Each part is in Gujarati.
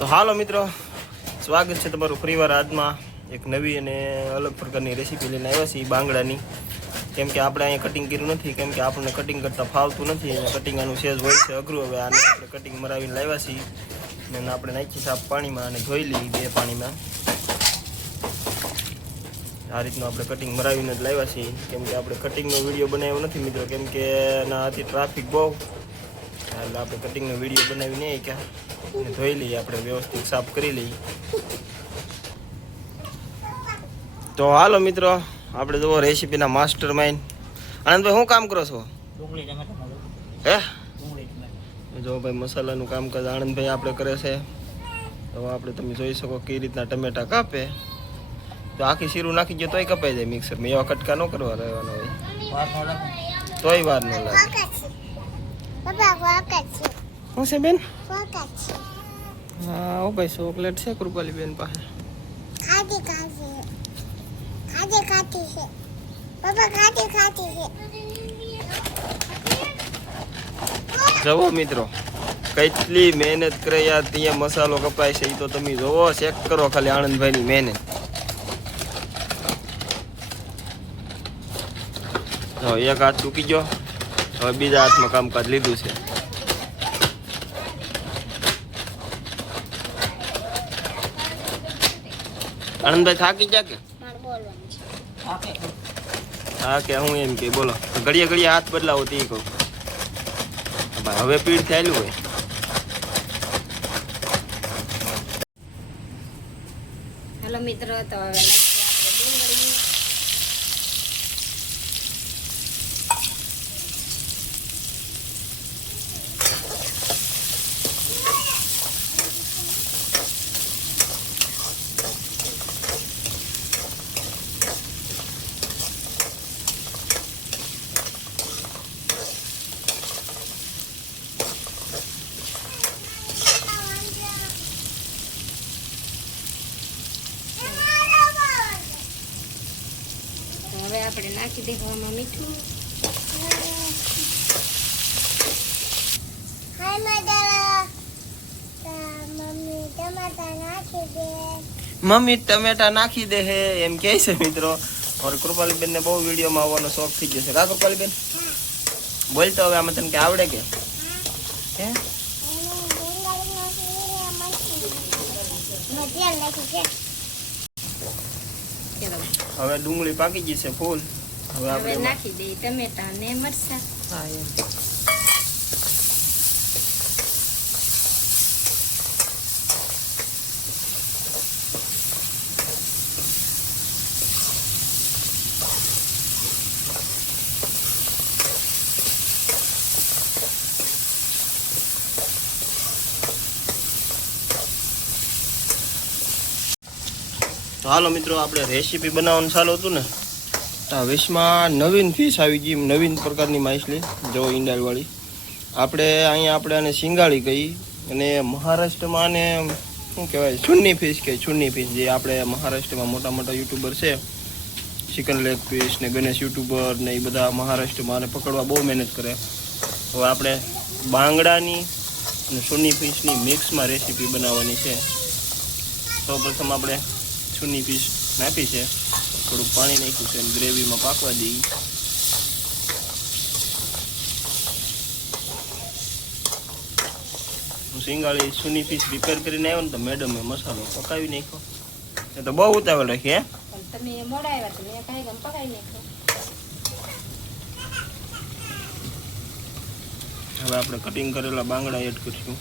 તો હાલો મિત્રો, સ્વાગત છે તમારું ફરીવાર આજમાં એક નવી અને અલગ પ્રકારની રેસીપી લઈને આવ્યા છીએ બાંગડાની. કેમ કે આપણે અહીંયા કટિંગ કર્યું નથી, કેમ કે આપણને કટિંગ કરતાં ફાવતું નથી અને કટિંગ આનું સેજ હોય છે અઘરું. હવે આને આપણે કટિંગ મરાવીને લાવ્યા છીએ અને આપણે નાખી સાફ પાણીમાં અને ધોઈ લઈએ બે પાણીમાં. આ રીતનું આપણે કટિંગ મરાવીને જ લાવ્યા છીએ, કેમ કે આપણે કટિંગનો વિડીયો બનાવ્યો નથી મિત્રો, કેમ કે એના હતી ટ્રાફિક બહુ, એટલે આપણે કટિંગનો વિડીયો બનાવી નહીં ક્યાં ધોઈ લઈએ, આપણે વ્યવસ્થિત સાફ કરી લઈએ. તો હાલો મિત્રો, આપણે જુઓ રેસીપીના માસ્ટર માઇન્ડ આનંદભાઈ, શું કામ કરો છો? હે જો ભાઈ મસાલાનું કામકાજ આનંદભાઈ આપણે કરે છે. તો આપણે તમે જોઈ શકો કઈ રીતના ટમેટા કાપે. તો આખી શીરું નાખી ગયો તોય કપાઈ જાય મિક્સરમાં, એવા કટકા ન કરવા રહેવાનો હોય તોય વાર ન લાગે. શું છે બેન? હા ઓ ભાઈ, ચોકલેટ છે કૃપાલી બેન પાસે. જવો મિત્રો, કેટલી મહેનત કરે યાર, ત્યાં મસાલો કપાય છે. એ તો તમે જોવો, ચેક કરો ખાલી આનંદભાઈની મહેનત. એક હાથ ચૂકી ગયો, હવે બીજા હાથમાં કામકાજ લીધું છે. આનંદભાઈ થાકી જા કે હા કે હું એમ કે બોલો, ઘડીએ ઘડીએ હાથ બદલાવો તે કહું ભાઈ, હવે પીડ થયેલું હોય. હેલો મિત્રો, તો હવે આપણે નાખી દેવામાં મીઠું. મમ્મી ટમેટા નાખી દે હે એમ કહે છે મિત્રો. और કૃપાલી બેન ને બહુ વિડીયોમાં આવવાનો શોખ થઈ જશે કા કૃપાલી બેન? બોલતો હવે આમાં તને કે આવડે કે હવે ડુંગળી પાકી ગઈ છે ફૂલ. હવે આપણે નાખી દઈએ ટમેટા ને મરચાં. હા એમ. તો હાલો મિત્રો, આપણે રેસીપી બનાવવાનું ચાલુ હતું ને, તો આ વિશમાં નવીન ફિશ આવી ગઈ, નવીન પ્રકારની માછલી જો ઈંડાળવાળી. આપણે અહીંયા આપણે આને શિંગાળી કહી, અને મહારાષ્ટ્રમાં આને શું કહેવાય, છુન્ની ફિશ કે છુન્ની ફિશ, જે આપણે મહારાષ્ટ્રમાં મોટા મોટા યુટ્યુબર છે, ચિકન લેગ ફિશ ને ગણેશ યુટ્યુબર ને એ બધા મહારાષ્ટ્રમાં આને પકડવા બહુ મહેનત કરે. હવે આપણે બાંગડાની અને છુન્ની ફિશની મિક્સમાં રેસીપી બનાવવાની છે. સૌપ્રથમ આપણે છુન્ની ફિશ નાખી છે, થોડુંક પાણી નાખ્યું છે અને ગ્રેવીમાં પાકવા દઈએ. હું સિંગાળી છુન્ની ફિશ રિપેર કરીને આવ્યો ને તો મેડમે મસાલો પકાવી નાખ્યો. એ તો બહુ ઉતાવળ રાખી હે. તમે મોડા આવ્યા તો મેં કાંઈ પકાવી નાખ્યો. હવે આપણે કટિંગ કરેલા બાંગડા એડ કરીશું.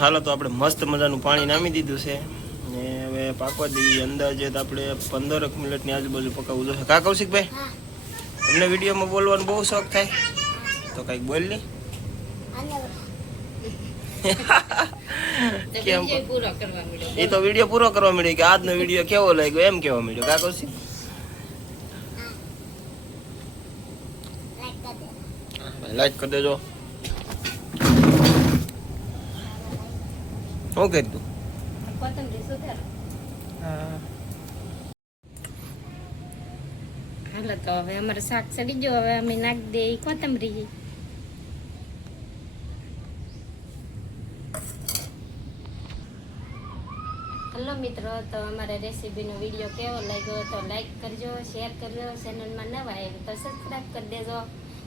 હાલો, તો આપણે મસ્ત મજાનું પાણી નામી દીધું છે ને હવે પાકવા દઈએ. અંદાજે આપણે 15 મિનિટની આજુબાજુ પકાવવું જોઈએ. કા કૌશિકભાઈ, તમને વિડીયોમાં બોલવાનો બહુ શોખ થાય તો કંઈક બોલ લે. કેમ? વિજય પૂરો કરવા મળ્યો. એ તો વિડીયો પૂરો કરવા મળ્યો કે આજનો વિડીયો કેવો લાગ્યો એમ કેવા મળ્યો કા કૌશિક? લાઈક કરી દેજો. શું કરી તું? કોથમરી સુધારો. હાલો તો હવે અમારે શાક ચડી ગયો, હવે અમે નાખી દઈએ કોથમરી. હેલો મિત્રો, તો અમારા રેસીપીનો વિડીયો કેવો લાગ્યો તો લાઈક કરજો, શેર કરજો, ચેનલમાં નવા આવ્યું તો સબસ્ક્રાઈબ કરી દેજો.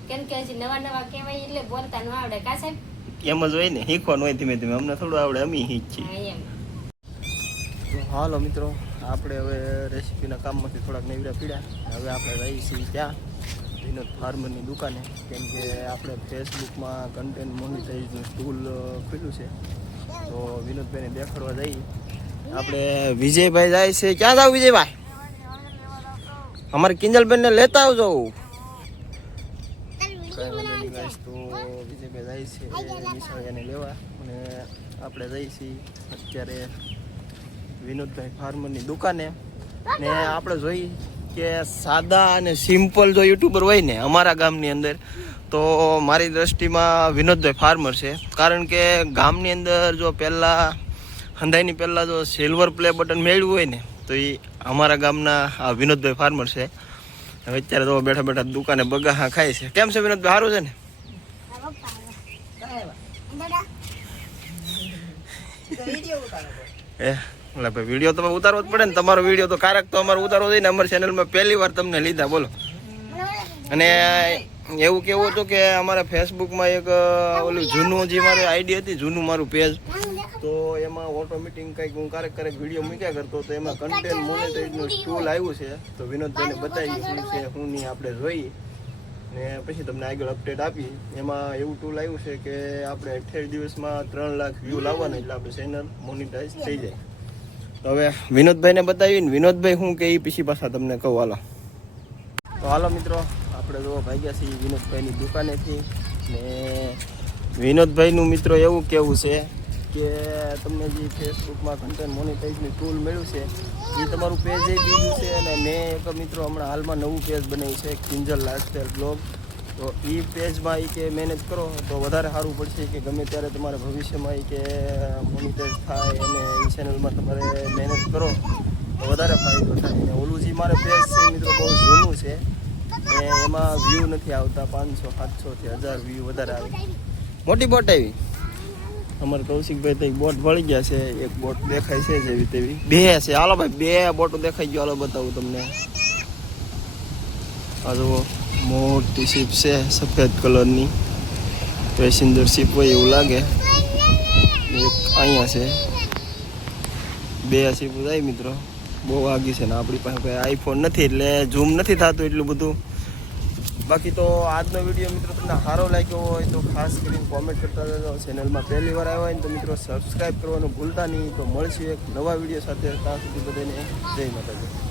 કેમ કે હજી નવા નવા કહેવાય એટલે બોલતા ન આવડે કા સાહેબ? એમ જ હોય ને, શીખવાનું હોય ધીમે ધીમે. અમને થોડું આવડે, અમે શીખીએ. હા એમ. તો હાલો મિત્રો, આપણે હવે રેસીપીના કામમાંથી થોડાક નેવડા પીડ્યા. હવે આપણે રહી છીએ ત્યાં વિનોદ ફાર્મરની દુકાને, કેમ કે આપણે ફેસબુકમાં કન્ટેન્ટ મોનિટાઇઝનું ટૂલ ખુલ્યું છે, તો વિનોદભાઈને દેખાડવા જઈએ. આપણે વિજયભાઈ જાય છે. ક્યાં જાવ વિજયભાઈ? અમારે કિંજલબેનને લેતા આવજો. કઈ વાંધો નહીં ગાઈસ, તો વિજયભાઈ જાય છે નિશાળિયાને લેવા, અને આપણે જઈએ છીએ અત્યારે વિનોદભાઈ ફાર્મરની દુકાને. ને આપણે જોઈએ કે સાદા અને સિમ્પલ જો યુટ્યુબર હોય ને અમારા ગામની અંદર, તો મારી દ્રષ્ટિમાં વિનોદભાઈ ફાર્મર છે. કારણ કે ગામની અંદર જો પહેલાં હંધાઈની પહેલાં જો સિલ્વર પ્લે બટન મેળવ્યું હોય ને તો એ અમારા ગામના આ વિનોદભાઈ ફાર્મર છે. હવે અત્યારે તો બેઠા બેઠા દુકાને બગાહા ખાય છે. કેમ છે વિનોદભાઈ, સારું છે ને? એટલે ભાઈ વિડીયો તમે ઉતારવો જ પડે ને. તમારો વિડીયો તો કારક તો અમારે ઉતારવો જોઈએ ને. અમારી ચેનલમાં પહેલી વાર તમને લીધા, બોલો. અને એવું કેવું હતું કે અમારા ફેસબુકમાં એક ઓલું જૂનું જે મારી આઈડી હતી, જૂનું મારું પેજ, તો એમાં ઓટોમેટિક કંઈક હું ક્યારેક વિડીયો મૂક્યા કરતો, તો એમાં કન્ટેન્ટ મોનેટાઇઝનું ટૂલ આવ્યું છે. તો વિનોદભાઈને બતાવી શું છે શું નહીં આપણે જોઈ ને પછી તમને આગળ અપડેટ આપી. એમાં એવું ટૂલ આવ્યું છે કે આપણે 28 દિવસમાં 3 લાખ વ્યૂ લાવવાના, એટલે આપણે ચેનલ મોનેટાઇઝ થઈ જાય. તો હવે વિનોદભાઈને બતાવીને વિનોદભાઈ શું કે એ પછી પાછા તમને કહું. હાલો તો હાલો મિત્રો, આપણે જો ભાગ્યા છીએ વિનોદભાઈની દુકાનેથી. ને વિનોદભાઈનું મિત્રો એવું કહેવું છે કે તમને જે ફેસબુકમાં કન્ટેન્ટ મોનેટાઇઝનું ટૂલ મળ્યું છે એ તમારું પેજ એ બીજું છે. અને મેં એક મિત્રો હમણાં હાલમાં નવું પેજ બનાવ્યું છે, કિંજલ લાઇફસ્ટાઈલ બ્લોગ. તો એ પેજમાં એ કે મહેનત કરો તો વધારે સારું પડશે, કે ગમે ત્યારે તમારે ભવિષ્યમાં એ કે મોનિટાઇઝ થાય અને એ ચેનલમાં તમારે મહેનત કરો તો વધારે ફાયદો થાય. અને ઓલું જે મારે પેજ છે મિત્રો બહુ જૂનું છે, ને એમાં વ્યૂ નથી આવતા. 500, 700 થી 1000 વ્યૂ વધારે આવે. મોટી બોટ આવી અમારે કૌશિકભાઈ તો એક બોટ વળી ગયા છે. એક બોટ દેખાય છે જેવી તેવી, બે છે. હાલો ભાઈ, 2 બોટો દેખાઈ ગયો. હાલો બતાવું તમને. આ જુઓ, મોટી શીપ છે સફેદ કલરની, પેસેન્જર શીપ હોય એવું લાગે. એક અહીંયા છે, 2 શીપ જાય મિત્રો. બહુ આગી છે ને આપણી પાસે કોઈ આઈફોન નથી એટલે ઝૂમ નથી થતું એટલું બધું. બાકી તો આજનો વિડીયો મિત્રો તમને સારો લાગ્યો હોય તો ખાસ કરીને કોમેન્ટ કરતા રહેજો. ચેનલમાં પહેલી વાર આવ્યા હોય ને તો મિત્રો સબસ્ક્રાઈબ કરવાનું ભૂલતા નહીં. તો મળશું એક નવા વિડીયો સાથે. ત્યાં સુધી બધાને જય માતાજી.